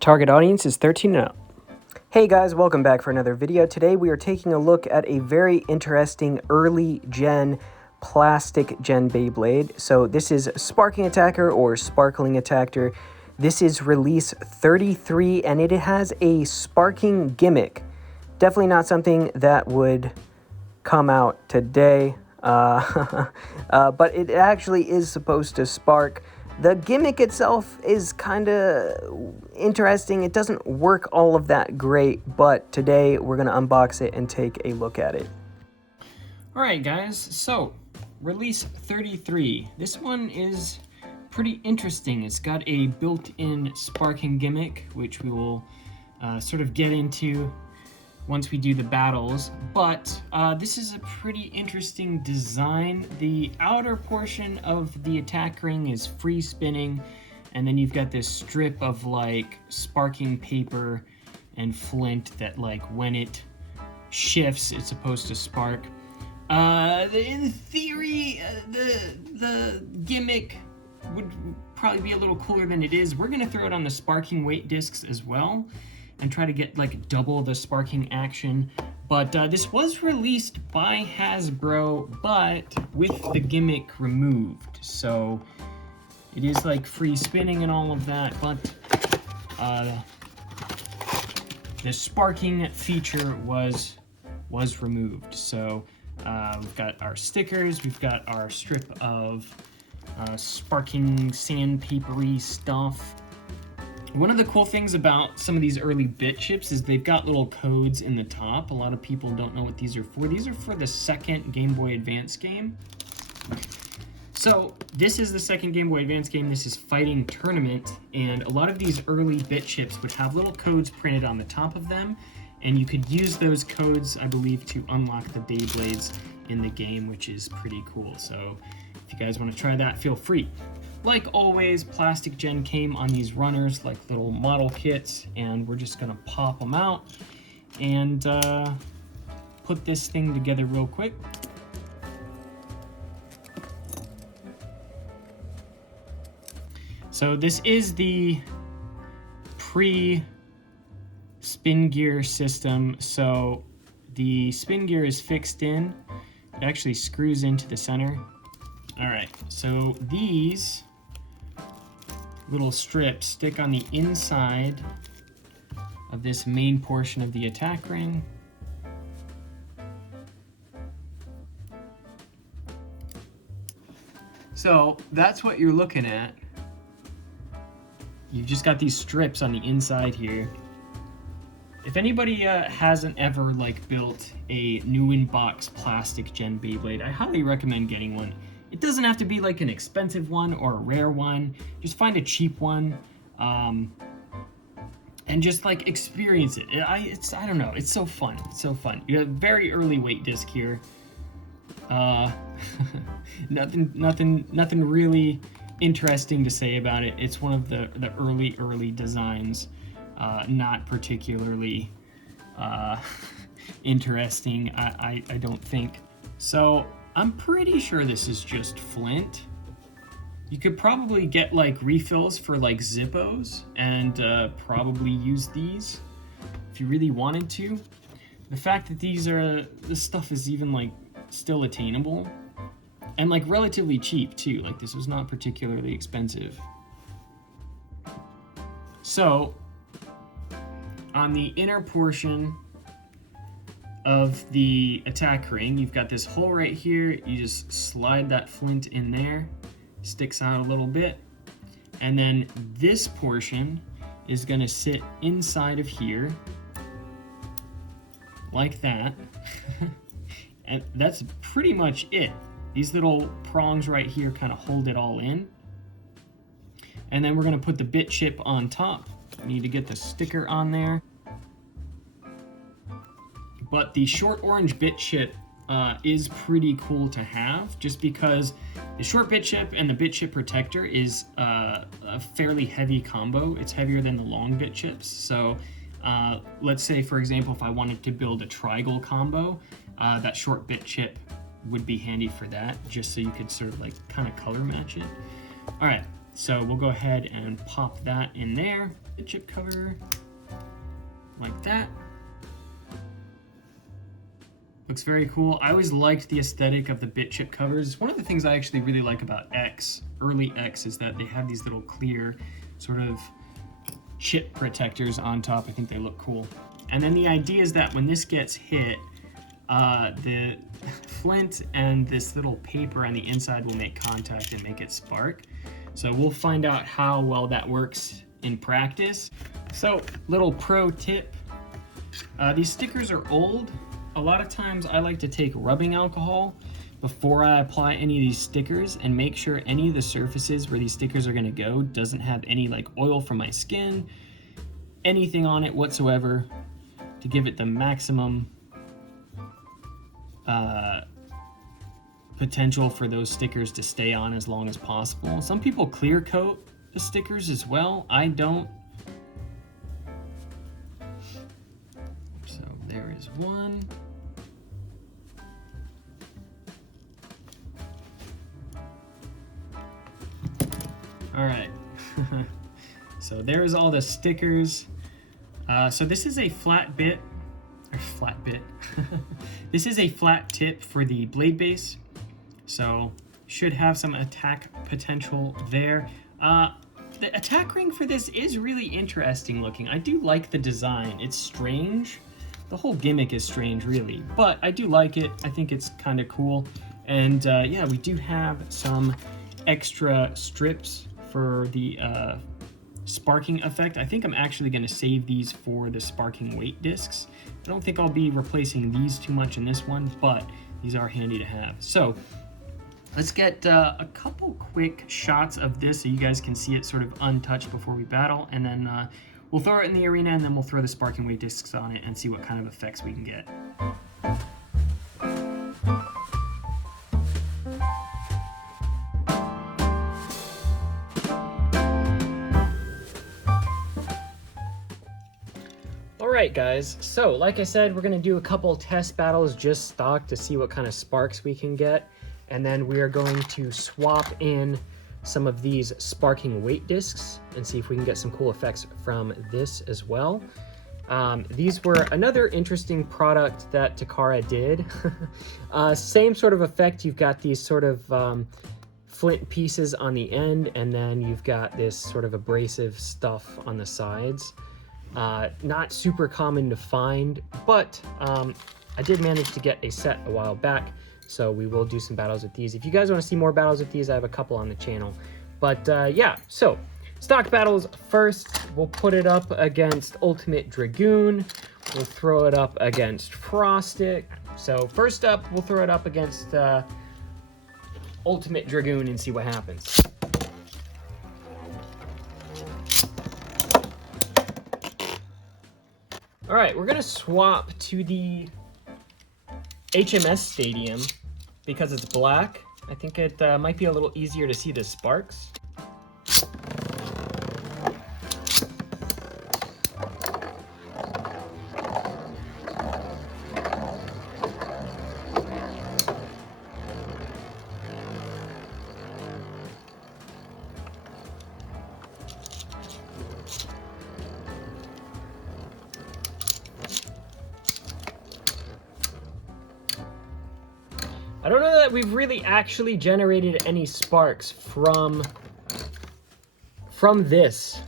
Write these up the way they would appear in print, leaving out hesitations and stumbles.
Target audience is 13 and up. Hey guys, welcome back for another video. Today we are taking a look at a very interesting early gen plastic gen Beyblade. So this is Sparking Attacker or Sparkling Attacker. This is release 33 and it has a sparking gimmick. Definitely not something that would come out today, but it actually is supposed to spark. The gimmick itself is kind of interesting. It doesn't work all of that great, but today we're going to unbox it and take a look at it. All right, guys, so release 33. This one is pretty interesting. It's got a built-in sparking gimmick, which we will sort of get into once we do the battles, but this is a pretty interesting design. The outer portion of the attack ring is free spinning, and then you've got this strip of like sparking paper and flint that, like, when it shifts, it's supposed to spark. In theory, the gimmick would probably be a little cooler than it is. We're gonna throw it on the sparking weight discs as well and try to get like double the sparking action. But this was released by Hasbro, but with the gimmick removed. So it is like free spinning and all of that, but the sparking feature was removed. So we've got our stickers, we've got our strip of sparking sandpapery stuff. One of the cool things about some of these early bit chips is they've got little codes in the top. A lot of people don't know what these are for. These are for the second Game Boy Advance game. So this is the second Game Boy Advance game. This is Fighting Tournament, and a lot of these early bit chips would have little codes printed on the top of them, and you could use those codes, I believe, to unlock the Beyblades in the game, which is pretty cool. So if you guys want to try that, feel free. Like always, Plastic Gen came on these runners, like little model kits, and we're just gonna pop them out and put this thing together real quick. So this is the pre-spin gear system. So the spin gear is fixed in. It actually screws into the center. All right, so these little strips stick on the inside of this main portion of the attack ring. So that's what you're looking at. You've just got these strips on the inside here. If anybody hasn't ever like built a new in-box Plastic Gen Beyblade, I highly recommend getting one. It doesn't have to be like an expensive one or a rare one. Just find a cheap one and just like experience it. I don't know, it's so fun. It's so fun. You have a very early weight disc here. Nothing really interesting to say about it. It's one of the early designs. Not particularly interesting, I don't think. So I'm pretty sure this is just flint. You could probably get like refills for like Zippos and probably use these if you really wanted to. The fact that this stuff is even like still attainable and like relatively cheap too. Like this was not particularly expensive. So on the inner portion of the attack ring, you've got this hole right here. You just slide that flint in there, sticks out a little bit, and then this portion is gonna sit inside of here like that. And that's pretty much it. These little prongs right here kind of hold it all in. And then we're gonna put the bit chip on top. We need to get the sticker on there. But the short orange bit chip is pretty cool to have, just because the short bit chip and the bit chip protector is a fairly heavy combo. It's heavier than the long bit chips. So let's say, for example, if I wanted to build a triangle combo, that short bit chip would be handy for that, just so you could sort of like kind of color match it. All right, so we'll go ahead and pop that in there. the chip cover like that. Looks very cool. I always liked the aesthetic of the bit chip covers. One of the things I actually really like about X, early X, is that they have these little clear sort of chip protectors on top. I think they look cool. And then the idea is that when this gets hit, the flint and this little paper on the inside will make contact and make it spark. So we'll find out how well that works in practice. So, little pro tip, these stickers are old. A lot of times I like to take rubbing alcohol before I apply any of these stickers and make sure any of the surfaces where these stickers are gonna go doesn't have any like oil from my skin, anything on it whatsoever, to give it the maximum potential for those stickers to stay on as long as possible. Some people clear coat the stickers as well. I don't. So there is one. All right. So there's all the stickers. So this is a flat bit. This is a flat tip for the blade base, so should have some attack potential there. The attack ring for this is really interesting looking. I do like the design. It's strange. The whole gimmick is strange, really, but I do like it. I think it's kind of cool. And yeah, we do have some extra strips for the sparking effect. I think I'm actually going to save these for the sparking weight discs. I don't think I'll be replacing these too much in this one, but these are handy to have. So let's get a couple quick shots of this so you guys can see it sort of untouched before we battle, and then we'll throw it in the arena, and then we'll throw the sparking weight discs on it and see what kind of effects we can get. Alright guys, so like I said, we're going to do a couple test battles just stock to see what kind of sparks we can get, and then we are going to swap in some of these sparking weight discs and see if we can get some cool effects from this as well. These were another interesting product that Takara did. Same sort of effect. You've got these sort of flint pieces on the end, and then you've got this sort of abrasive stuff on the sides. Not super common to find, but I did manage to get a set a while back, so we will do some battles with these. If you guys want to see more battles with these, I have a couple on the channel. But yeah, so stock battles first. We'll put it up against Ultimate Dragoon. We'll throw it up against Frostic. So first up, we'll throw it up against Ultimate Dragoon and see what happens. All right, we're gonna swap to the HMS Stadium because it's black. I think it might be a little easier to see the sparks. I don't know that we've really actually generated any sparks from this.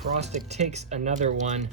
Frostic takes another one.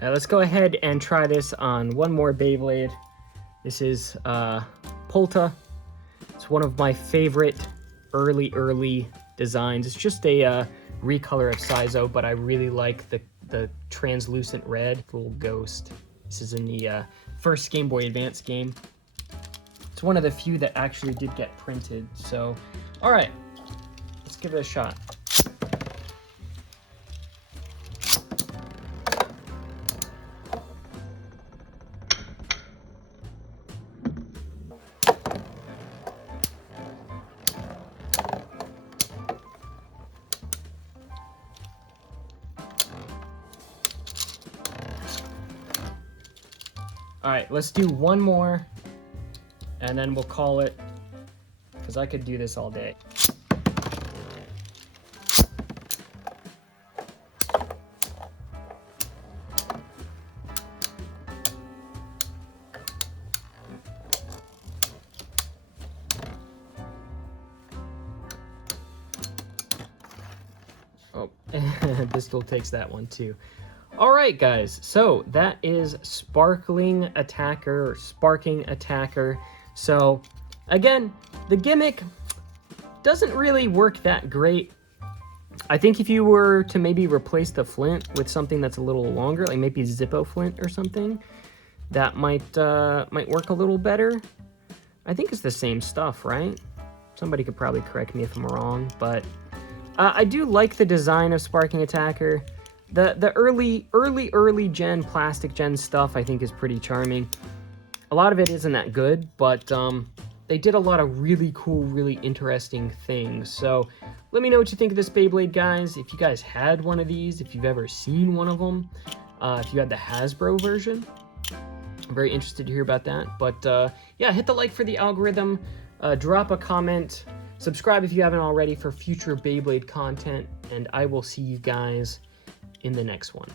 Let's go ahead and try this on one more Beyblade. This is Polta. It's one of my favorite early designs. It's just a recolor of Sizo, but I really like the translucent red little ghost. This is in the first Game Boy Advance game. It's one of the few that actually did get printed. So, all right, let's give it a shot. All right, let's do one more, and then we'll call it, because I could do this all day. Oh, this still takes that one too. All right, guys, so that is Sparkling Attacker, or Sparking Attacker. So, again, the gimmick doesn't really work that great. I think if you were to maybe replace the flint with something that's a little longer, like maybe Zippo flint or something, that might work a little better. I think it's the same stuff, right? Somebody could probably correct me if I'm wrong, but I do like the design of Sparking Attacker. The early gen plastic gen stuff I think is pretty charming. A lot of it isn't that good, but they did a lot of really cool, really interesting things. So let me know what you think of this Beyblade, guys. If you guys had one of these, if you've ever seen one of them, if you had the Hasbro version, I'm very interested to hear about that. But yeah, hit the like for the algorithm, drop a comment, subscribe if you haven't already for future Beyblade content, and I will see you guys in the next one.